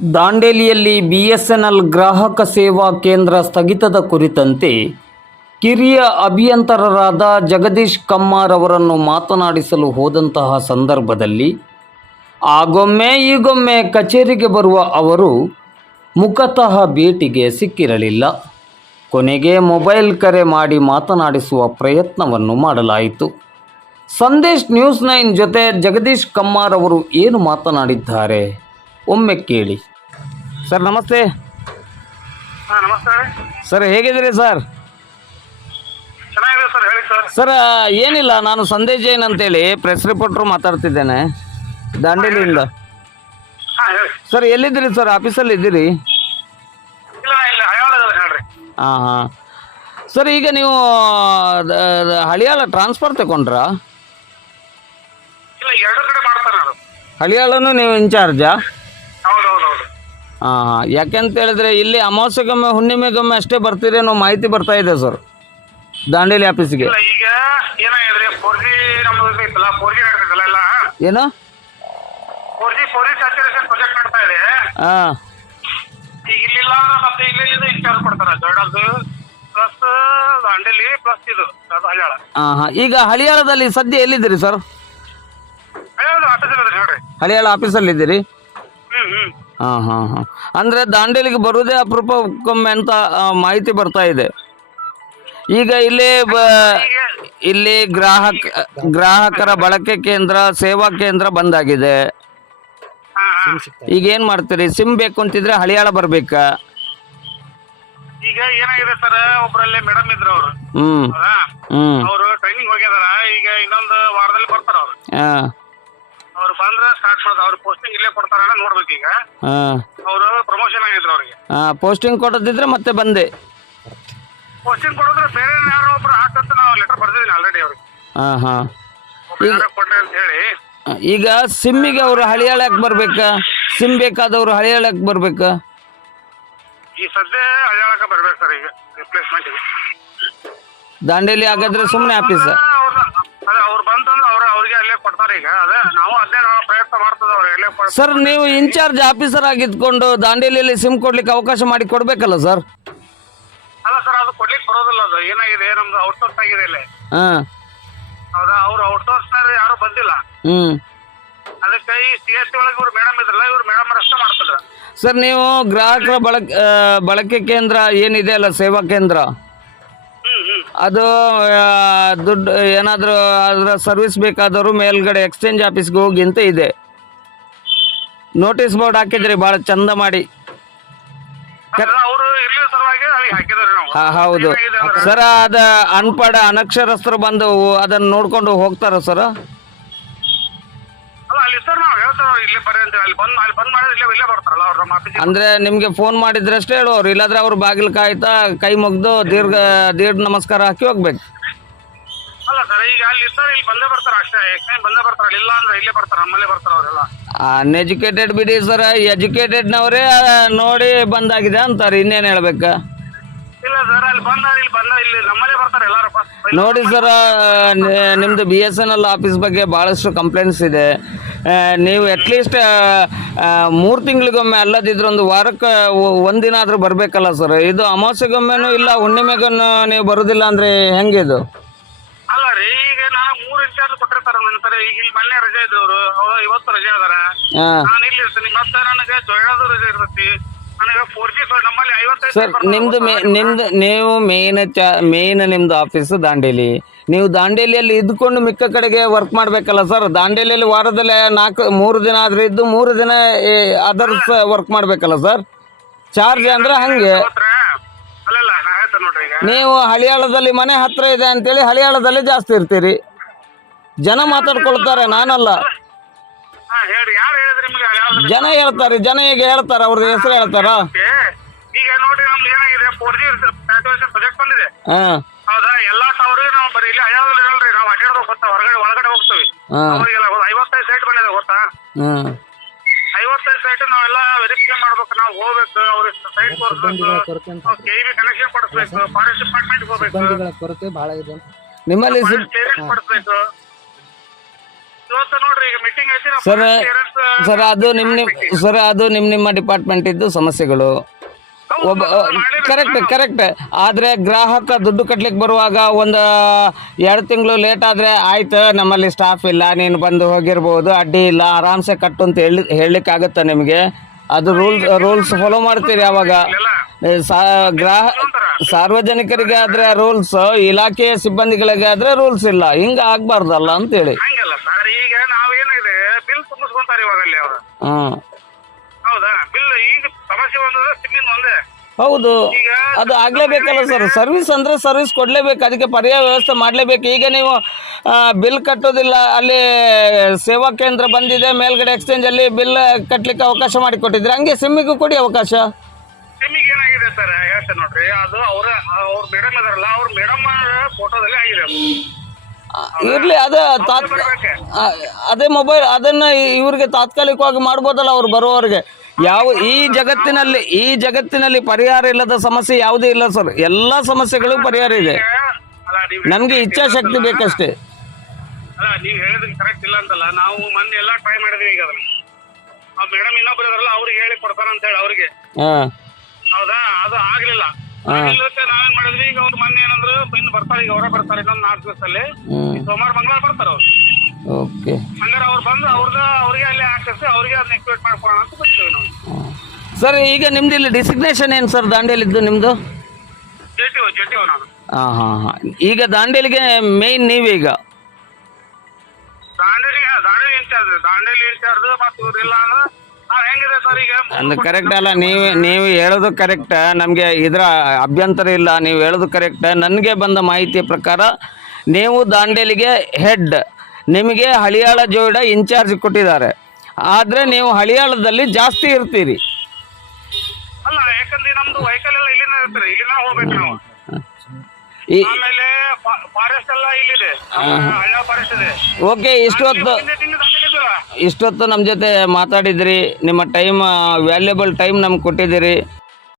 ದಾಂಡೇಲಿಯಲ್ಲಿ BSNL ಗ್ರಾಹಕ ಸೇವಾ ಕೇಂದ್ರ ಸ್ಥಗಿತದ ಕುರಿತಂತೆ ಕಿರಿಯ ಅಭಿಯಂತರರಾದ ಜಗದೀಶ್ ಕಮ್ಮಾರ್ ಅವರನ್ನು ಮಾತನಾಡಿಸಲು ಹೋದಂತಹ ಸಂದರ್ಭದಲ್ಲಿ ಆಗೊಮ್ಮೆ ಈಗೊಮ್ಮೆ ಕಚೇರಿಗೆ ಬರುವ ಅವರು ಮುಖತಃ ಭೇಟಿಗೆ ಸಿಕ್ಕಿರಲಿಲ್ಲ. ಕೊನೆಗೆ ಮೊಬೈಲ್ ಕರೆ ಮಾಡಿ ಮಾತನಾಡಿಸುವ ಪ್ರಯತ್ನವನ್ನು ಮಾಡಲಾಯಿತು. ಸಂದೇಶ್ ನ್ಯೂಸ್ 9 ಜೊತೆ ಜಗದೀಶ್ ಕಮ್ಮಾರ್ ಅವರು ಏನು ಮಾತನಾಡಿದ್ದಾರೆ ಒಮ್ಮೆ ಕೇಳಿ. ಸರ್ ನಮಸ್ತೆ. ನಮಸ್ತೆ ಸರ್ ಹೇಗಿದ್ದೀರಿ ಸರ್? ಚೆನ್ನಾಗಿದೆ ಸರ್, ಹೇಳಿ ಸರ್. ಸರ್ ಏನಿಲ್ಲ, ನಾನು ಸಂದೇಶ್ ಜೈನ್ ಅಂತೇಳಿ ಪ್ರೆಸ್ ರಿಪೋರ್ಟ್ರು ಮಾತಾಡ್ತಿದ್ದೇನೆ ದಾಂಡೇಲಿಯಿಂದ. ಹೇಳಿ. ಸರ್ ಎಲ್ಲಿದ್ದೀರಿ ಸರ್? ಆಫೀಸಲ್ಲಿ ಇದ್ದೀರಿ? ಇಲ್ಲ ಹಯಾಳದಲ್ಲಿ ಹೇಳ್ರಿ. ಹಾಂ ಸರ್, ಈಗ ನೀವು ಹಳಿಯಾಳ ಟ್ರಾನ್ಸ್ಫರ್ ತಗೊಂಡ್ರಾ? ಇಲ್ಲ, ಎರಡು ಕಡೆ ಮಾಡ್ತಾರೆ ಅದು. ಹಳಿಯಾಳನು ನೀವು ಇನ್ಚಾರ್ಜಾ? ಹೌದು. ಹಾಂ ಯಾಕೆಂತ ಹೇಳಿದ್ರೆ ಇಲ್ಲಿ ಅಮಾವಾಸ್ಯೆಗೊಮ್ಮೆ ಹುಣ್ಣಿಮೆಗೊಮ್ಮೆ ಅಷ್ಟೇ ಬರ್ತೀರಿ ಅನ್ನೋ ಮಾಹಿತಿ ಬರ್ತಾ ಇದೆ ಸರ್ ದಾಂಡೇಲಿ ಆಫೀಸಿಗೆ. ಇಲ್ಲ, ಈಗ ಏನಾಗಿದ್ರಿ, 4G ನಮ್ದು ಇತ್ತಲ್ಲ, 4G ನಡೆದಿದ್ದಲ್ಲ ಎಲ್ಲ. ಏನು 4G ಸ್ಯಾಚುರೇಷನ್ ಪ್ರಾಜೆಕ್ಟ್ ಮಾಡ್ತಾ ಇದೆ. ಹಾಂ ಈಗ ಇಲ್ಲಿಲ್ಲ ಅಂದ್ರೆ ಮತ್ತೆ ಇಲ್ಲಿ ಇನ್ಚಾರ್ಜ್ ಕೊಡ್ತಾರೆ. ಜೊಯ್ಡಾದು ಪ್ಲಸ್ ದಾಂಡೇಲಿ ಪ್ಲಸ್ ಇದು ಅದು ಹಳಿಯಾಳ. ಹಾಂ ಈಗ ಹಳಿಯಾಳದಲ್ಲಿ ಸದ್ಯ ಎಲ್ಲಿದ್ದೀರಿ ಸರ್? ಹಳಿಯಾಳದ ಆಫೀಸಲ್ಲಿ ಇದ್ರಿ ಹೇಳ್ರಿ. ಹಳಿಯಾಳ ಆಫೀಸಲ್ಲಿದ್ದೀರಿ? ಹ್ಮ್ ಹಾಂ ಅಂದರೆ ದಾಂಡೇಲಿಗೆ ಬರುವುದೇ ಅಪರೂಪಕ್ಕೊಮ್ಮೆ ಅಂತ ಮಾಹಿತಿ ಬರ್ತಾ ಇದೆ. ಈಗ ಇಲ್ಲಿ ಗ್ರಾಹಕರ ಬಳಕೆ ಕೇಂದ್ರ, ಸೇವಾ ಕೇಂದ್ರ ಬಂದಾಗಿದೆ. ಈಗ ಏನು ಮಾಡ್ತೀರಿ? ಸಿಮ್ ಬೇಕು ಅಂತಿದ್ರೆ ಹಳಿಯಾಳ ಬರ್ಬೇಕಾ? ಈಗ ಏನಾಗಿದೆ ಸರ್, ಒಬ್ಬರಲ್ಲಿ ಮೇಡಮ್ ಇದ್ರು ಅವರು. ಅವರು ಟ್ರೈನಿಂಗ್ ಹೋಗ್ಯಾರ. ಈಗ ಇನ್ನೊಂದು ವಾರದಲ್ಲಿ ಬರ್ತಾರ ಅವ್ರು. ಅವ್ರು ಬಂದ್ರೆ ಸ್ಟಾರ್ಟ್ ಮಾಡೋದು. ಅವ್ರು ಪೋಸ್ಟಿಂಗ್ ಇಲ್ಲೇ ಕೊಡ್ತಾರ ನೋಡ್ಬೇಕು. ಈಗ ಅವರು ಪ್ರಮೋಷನ್ ಆಗಿದ್ರು ಅವ್ರಿಗೆ. ಪೋಸ್ಟಿಂಗ್ ಕೊಡದಿದ್ರೆ ಮತ್ತೆ ಬಂದೆ ಪೋಸ್ಟಿಂಗ್ ಕೊಡೋದ್ರೆ ಬೇರೆ ಯಾರೋ ಒಬ್ರು ಹಾಕಂತ ನಾವು ಲೆಟರ್ ಬರ್ದಿದ್ದೀನಿ ಆಲ್ರೆಡಿ ಅವ್ರಿಗೆ. ಕೊಡ್ರಿ ಅಂತ ಹೇಳಿ. ಈಗ ಸಿಮ್ಮಿಗೆ ಅವರು ಹಳಿಯಾಳಕ್ಕೆ ಬರ್ಬೇಕಾ? ಸಿಮ್ ಬೇಕಾದವರು ಹಳಿಯಾಳಕ್ಕೆ ಬರ್ಬೇಕಾ? ಈ ಸದ್ಯ ಹಳಿಯಾಳಕ್ಕೆ ಬರ್ಬೇಕು ಸರ್. ಈಗ ರಿಪ್ಲೇಸ್ಮೆಂಟ್ ದಾಂಡೇಲಿ ಹಾಗಾದ್ರೆ ಸುಮ್ಮನೆ ಆಫೀಸ್ ಅವ್ರು ಬಂತಂದ್ರೆ ಅವ್ರಿಗೆ ಅಲ್ಲೇ ಕೊಡ್ತಾರೆ. ಈಗ ಅದೇ ನಾವು ಪ್ರಯತ್ನ ಮಾಡ್ತದ ಅವ್ರು ಎಲ್ಲೇ. ಸರ್ ನೀವು ಇನ್ಚಾರ್ಜ್ ಆಫೀಸರ್ ಆಗಿದ್ಕೊಂಡು ದಾಂಡೇಲಿಯಲ್ಲಿ ಸಿಮ್ ಕೊಡ್ಲಿಕ್ಕೆ ಅವಕಾಶ ಮಾಡಿ ಕೊಡ್ಬೇಕಲ್ಲ ಸರ್? ಅಲ್ಲ ಸರ್, ಅದು ಕೊಡ್ಲಿಕ್ಕೆ ಬರೋದಿಲ್ಲ. ಅದು ಏನಾಗಿದೆ, ನಮ್ದು ಔಟ್ಸೋರ್ಸ್ ಆಗಿದೆ ಇಲ್ಲಿ. ಹೌದಾ, ಅವ್ರು ಔಟ್ಸೋರ್ಸ್ ಯಾರು ಬಂದಿಲ್ಲ. ಅದಕ್ಕೆ ಈ CSC ಒಳಗೆ ಇವ್ರು ಮೇಡಮ್ ಇದ್ರಲ್ಲ, ಇವ್ರು ಮೇಡಮ್ ಅಷ್ಟೇ ಮಾಡ್ತಿದ್ರು. ಸರ್ ನೀವು ಗ್ರಾಹಕರ ಬಳಕೆ ಕೇಂದ್ರ ಏನಿದೆ ಅಲ್ಲ, ಸೇವಾ ಕೇಂದ್ರ, ಅದು ದುಡ್ಡು ಏನಾದರೂ ಅದರ ಸರ್ವಿಸ್ ಬೇಕಾದವರು ಮೇಲ್ಗಡೆ ಎಕ್ಸ್ಚೇಂಜ್ ಆಫೀಸ್ಗೆ ಹೋಗಿ ಅಂತ ಇದೆ. ನೋಟಿಸ್ ಬೋರ್ಡ್ ಹಾಕಿದ್ರಿ ಭಾಳ ಚಂದ ಮಾಡಿ. ಹೌದು ಸರ್, ಅದ ಅನ್ಪಡ ಅನಕ್ಷರಸ್ಥರು ಬಂದು ಅದನ್ನ ನೋಡ್ಕೊಂಡು ಹೋಗ್ತಾರ ಸರ್? ಅಂದ್ರೆ ನಿಮ್ಗೆ ಫೋನ್ ಮಾಡಿದ್ರಷ್ಟೇ ಹೇಳೋರು, ಇಲ್ಲಾಂದ್ರೆ ಅವ್ರು ಬಾಗಿಲು ಕಾಯ್ತಾ ಕೈ ಮುಗ್ದು ದೀರ್ಘ ನಮಸ್ಕಾರ ಹಾಕಿ ಹೋಗ್ಬೇಕು. ಅನ್ಎಜುಕೇಟೆಡ್ ಬಿಡಿ ಸರ್, ಎಜುಕೇಟೆಡ್ನವರೇ ನೋಡಿ ಬಂದಾಗಿದೆ ಅಂತಾರೆ, ಇನ್ನೇನು ಹೇಳ್ಬೇಕಾ? ನೋಡಿ ಸರ್, ನಿಮ್ಮದು BSNL ಆಫೀಸ್ ಬಗ್ಗೆ ಭಾಳಷ್ಟು ಕಂಪ್ಲೇಂಟ್ಸ್ ಇದೆ. ನೀವು ಅಟ್ಲೀಸ್ಟ್ 3 ತಿಂಗಳಿಗೊಮ್ಮೆ ಅಲ್ಲದಿದ್ರೆ ಒಂದು ವಾರಕ್ಕೆ ಒಂದಿನ ಆದರೂ ಬರಬೇಕಲ್ಲ ಸರ್. ಇದು ಅಮಾವಾಸ್ಯೆಗೊಮ್ಮೆನೂ ಇಲ್ಲ ಹುಣ್ಣಿಮೆಗೊಮ್ಮೆ ನೀವು ಬರೋದಿಲ್ಲ ಅಂದರೆ ಹೆಂಗೆ ಇದು? ಅಲ್ಲ ರೀ, ಈಗ ನಾನು 3 ಇನ್ಚಾರ್ಜ್ ಕೊಟ್ಟಿರ್ತಾರೆ ನಂತರ. ಈಗ ಇಲ್ಲಿ ಮೊನ್ನೆ ರಜೆ ಇದ್ದವರು, ಇವತ್ತು ರಜೆ ಅದಾರ. ನಾನು ಇಲ್ಲಿ ಇರ್ತೀನಿ, ಮತ್ತೆ ನನಗೆ ಜೊಯ್ಡಾದು ರಜೆ ಇರ್ತೈತಿ. ನನಗೆ 4G ನಮ್ಮಲ್ಲಿ 55 ಸರ್ ನಿಮ್ದು ನೀವು ಮೇನ್ ನಿಮ್ದು ಆಫೀಸು ದಾಂಡೇಲಿ. ನೀವು ದಾಂಡೇಲಿಯಲ್ಲಿ ಇದ್ಕೊಂಡು ಮಿಕ್ಕ ಕಡೆಗೆ ವರ್ಕ್ ಮಾಡಬೇಕಲ್ಲ ಸರ್. ದಾಂಡೇಲಿಯಲ್ಲಿ ವಾರದಲ್ಲಿ 3 ದಿನ ಆದ್ರೆ ಇದ್ದು 3 ದಿನ ಅದರ್ಸ್ ವರ್ಕ್ ಮಾಡಬೇಕಲ್ಲ ಸರ್. ಚಾರ್ಜ್ ಅಂದ್ರೆ ಹಂಗೆ. ನೀವು ಹಳಿಯಾಳದಲ್ಲಿ ಮನೆ ಹತ್ರ ಇದೆ ಅಂತೇಳಿ ಹಳಿಯಾಳದಲ್ಲಿ ಜಾಸ್ತಿ ಇರ್ತೀರಿ. ಜನ ಮಾತಾಡ್ಕೊಳ್ತಾರೆ, ನಾನಲ್ಲ. ಜನ ಹೇಳ್ತಾರೆ. ಜನ ಈಗ ಹೇಳ್ತಾರ, ಅವ್ರದ್ದು ಹೆಸರು ಹೇಳ್ತಾರ. ಈಗ ನೋಡಿ, ನಮ್ದು ಏನಾಗಿದೆ, 4G ಸ್ಯಾಚುರೇಷನ್ ಪ್ರಾಜೆಕ್ಟ್ ಬಂದಿದೆ. ಹೌದಾ, ಎಲ್ಲಾ ಟವರ್ಗೆ ನಾವು ಬರೀ ಇಲ್ಲಿ ಹಳಿಯಾಳದಲ್ಲಿ ಇರಲ್ರಿ, ನಾವು ಅಡ್ಡಾಡೋದು ಗೊತ್ತಾ, ಒಳಗಡೆ ಹೋಗ್ತೀವಿ. ಅವರಿಗೆಲ್ಲ 55 ಸೈಟ್ ಬಂದಿದೆ ಗೊತ್ತಾ? 55 ಸೈಟ್ ನಾವೆಲ್ಲ ವೆರಿಫಿಕೇಶನ್ ಮಾಡ್ಬೇಕು. ನಾವು ಹೋಗ್ಬೇಕು, ಅವ್ರಿಗೆ ಸೈಟ್ ತೋರಿಸ್ಬೇಕು, KV ಕನೆಕ್ಷನ್ ಕೊಡಿಸ್ಬೇಕು, ಫಾರೆಸ್ಟ್ ಡಿಪಾರ್ಟ್ಮೆಂಟ್ ಹೋಗ್ಬೇಕು. ಕೊರತೆ ಬಹಳ ಇದೆ ನಿಮ್ಮಲ್ಲಿ. ಪಡಿಸ್ಬೇಕು. ಇವತ್ತು ನೋಡ್ರಿ ಈಗ ಮೀಟಿಂಗ್ ಐತಿ ನಾವು ಸರ್ parents ಸರ್ ಅದು ನಿಮ್ಮ ಡಿಪಾರ್ಟ್ಮೆಂಟ್ ಇದ್ದು ಸಮಸ್ಯೆಗಳು. ಒಬ್ಬ ಕರೆಕ್ಟ್ ಆದರೆ ಗ್ರಾಹಕ ದುಡ್ಡು ಕಟ್ಲಿಕ್ಕೆ ಬರುವಾಗ ಒಂದು 2 ತಿಂಗಳು ಲೇಟ್ ಆದರೆ ಆಯ್ತು ನಮ್ಮಲ್ಲಿ ಸ್ಟಾಫ್ ಇಲ್ಲ, ನೀನು ಬಂದು ಹೋಗಿರ್ಬೋದು, ಅಡ್ಡಿ ಇಲ್ಲ, ಆರಾಮ್ಸೆ ಕಟ್ಟು ಅಂತ ಹೇಳಲಿಕ್ಕೆ ಆಗುತ್ತಾ ನಿಮಗೆ? ಅದು ರೂಲ್ಸ್ ಫಾಲೋ ಮಾಡ್ತೀರಿ ಅವಾಗ. ಸಾರ್ವಜನಿಕರಿಗೆ ಆದ್ರೆ ರೂಲ್ಸ್, ಇಲಾಖೆಯ ಸಿಬ್ಬಂದಿಗಳಿಗೆ ಆದ್ರೆ ರೂಲ್ಸ್ ಇಲ್ಲ. ಹಿಂಗ ಆಗ್ಬಾರ್ದಲ್ಲ ಅಂತೇಳಿ. ಹಂಗಲ್ಲ ಸರ್, ಈಗ ನಾವೇನಿದೆ ಬಿಲ್ ತುಂಬಿಸ್ಕೊಂತಾರೆ ಇವಾಗ ಅಲ್ಲಿ ಅವರು. ಹೌದಾ? ಬಿಲ್ ಈಗ ಸಮಸ್ಯೆ ಒಂದ್ರೆ ಸಿಮ್ಮಿಂದ ಒಂದೇ. ಹೌದು, ಅದು ಆಗ್ಲೇಬೇಕಲ್ಲ ಸರ್. ಸರ್ವಿಸ್ ಅಂದ್ರೆ ಸರ್ವಿಸ್ ಕೊಡ್ಲೇಬೇಕು, ಅದಕ್ಕೆ ಪರ್ಯಾಯ ವ್ಯವಸ್ಥೆ ಮಾಡ್ಲೇಬೇಕು. ಈಗ ನೀವು ಬಿಲ್ ಕಟ್ಟೋದಿಲ್ಲ, ಅಲ್ಲಿ ಸೇವಾ ಕೇಂದ್ರ ಬಂದಿದೆ ಮೇಲ್ಗಡೆ ಎಕ್ಸ್ಚೇಂಜ್ ಅಲ್ಲಿ ಬಿಲ್ ಕಟ್ಲಿಕ್ಕೆ ಅವಕಾಶ ಮಾಡಿಕೊಟ್ಟಿದ್ರೆ, ಹಂಗೆ ಸಿಮ್ಮಿಗೂ ಕೊಡಿ ಅವಕಾಶ. ಸಿಮ್ಮಿಗೆ ಏನಾಗಿದೆ ಸರ್ ಹೇಳ್ತೇನೆ ನೋಡ್ರಿ, ಅದು ಅವ್ರ ಮೇಡಮ್ ಅದಾರಲ್ಲ, ಅವ್ರ ಮೇಡಮ್ ಫೋಟೋದಲ್ಲಿ ಆಗಿದೆ. ಇರ್ಲಿ, ಅದೇ ಮೊಬೈಲ್ ಅದನ್ನ ಇವ್ರಿಗೆ ತಾತ್ಕಾಲಿಕವಾಗಿ ಮಾಡ್ಬೋದಲ್ಲ ಅವ್ರು ಬರುವವರಿಗೆ. ಈ ಜಗತ್ತಿನಲ್ಲಿ ಪರಿಹಾರ ಇಲ್ಲದ ಸಮಸ್ಯೆ ಯಾವುದೇ ಇಲ್ಲ ಸರ್. ಎಲ್ಲ ಸಮಸ್ಯೆಗಳು ಪರಿಹಾರ ಇದೆ. ನಮ್ಗೆ ಇಚ್ಛಾಶಕ್ತಿ ಬೇಕಷ್ಟೇ. ಅಲ್ಲ, ನೀವು ಹೇಳಿದ್ರೆ ಕರೆಕ್ಟ್ ಇಲ್ಲ ಅಂತಲ್ಲ, ನಾವು ಮೊನ್ನೆ ಎಲ್ಲ ಟ್ರೈ ಮಾಡಿದ್ವಿ. ಈಗ ಆ ಮೇಡಮ್ ಇನ್ನೊಬ್ರು ಇದಾರಲ್ಲ, ಅವ್ರಿಗೆ ಹೇಳಿ ಕೊಡ್ತಾರ ಅಂತ ಹೇಳಿ ಅವ್ರಿಗೆ. ಹೌದಾ? ಅದು ಆಗ್ಲಿಲ್ಲ. ನಾವೇನ್ ಮಾಡಿದ್ವಿ, ಈಗ ಅವ್ರು ಮೊನ್ನೆ ಏನಂದ್ರು ಇನ್ನು ಬರ್ತಾರೆ, ಈಗ ಅವರೇ ಬರ್ತಾರೆ ಇನ್ನೊಂದು 4 ದಿವಸದಲ್ಲಿ. ಸೋಮವಾರ ಮಂಗಳವಾರ ಬರ್ತಾರ ಅವ್ರು. ಓಕೆ, ಹಂಗಾರೆ ಅವ್ರು ಬಂದು ಅವ್ರಿಗೆ ಅಲ್ಲಿ ಹಾಕಿಸಿ ಅವ್ರಿಗೆ ಅದನ್ನ ಎಕ್ಟಿವೇಟ್ ಮಾಡ್ಕೊಳೋಣ ಅಂತ ಬರ್ತೀವಿ ನಾವು. ಸರ್ ಈಗ ನಿಮ್ದು ಇಲ್ಲಿ ಡಿಸಿಗ್ನೇಷನ್ ಏನು ಸರ್ ದಾಂಡೇಲಿದ್ದು ನಿಮ್ದು? ಜೆಟಿಒ ನಾನು. ಹಾಂ. ಈಗ ದಾಂಡೇಲಿಗೆ ಮೇಯ್ನ್ ನೀವೀಗ ದಾಂಡೇಲಿ ಇನ್ಚಾರ್ಜ್ ಮತ್ತು ಇವ್ರಿಲ್ಲ ಅಂದ್ರೆ ನಾವ್ ಹೆಂಗಿದೆ ಸರ್ ಈಗ? ಅದು ಕರೆಕ್ಟ್ ಅಲ್ಲ, ನೀವು ಹೇಳೋದು ಕರೆಕ್ಟ್, ನಮಗೆ ಇದರ ಅಭ್ಯಂತರ ಇಲ್ಲ. ನೀವು ಹೇಳೋದು ಕರೆಕ್ಟ್. ನನಗೆ ಬಂದ ಮಾಹಿತಿಯ ಪ್ರಕಾರ ನೀವು ದಾಂಡೇಲಿಗೆ ಹೆಡ್, ನಿಮಗೆ ಹಳಿಯಾಳ ಜೋಯಿಡ ಇನ್ಚಾರ್ಜ್ ಕೊಟ್ಟಿದ್ದಾರೆ. ಆದರೆ ನೀವು ಹಳಿಯಾಳದಲ್ಲಿ ಜಾಸ್ತಿ ಇರ್ತೀರಿ. ಅಲ್ಲ, ಯಾಕಂದ್ರೆ ನಮ್ದು ವೆಹಿಕಲ್ ಎಲ್ಲ ಇಲ್ಲಿನ ಇರ್ತೀರಿ, ಇಲ್ಲಿನ ಹೋಗ್ಬೇಕು ನಾವು. ಆಮೇಲೆ ಫಾರೆಸ್ಟ್ ಎಲ್ಲ ಇಲ್ಲಿದೆ, ಹಳ್ಳ ಫಾರೆಸ್ಟ್ ಇದೆ. ಓಕೆ, ಇಷ್ಟೊತ್ತು ನಮ್ಮ ಜೊತೆ ಮಾತಾಡಿದ್ರಿ. ನಿಮ್ಮ ಟೈಮ್, ವ್ಯಾಲ್ಯೂಬಲ್ ಟೈಮ್ ನಮ್ಗೆ ಕೊಟ್ಟಿದ್ದೀರಿ.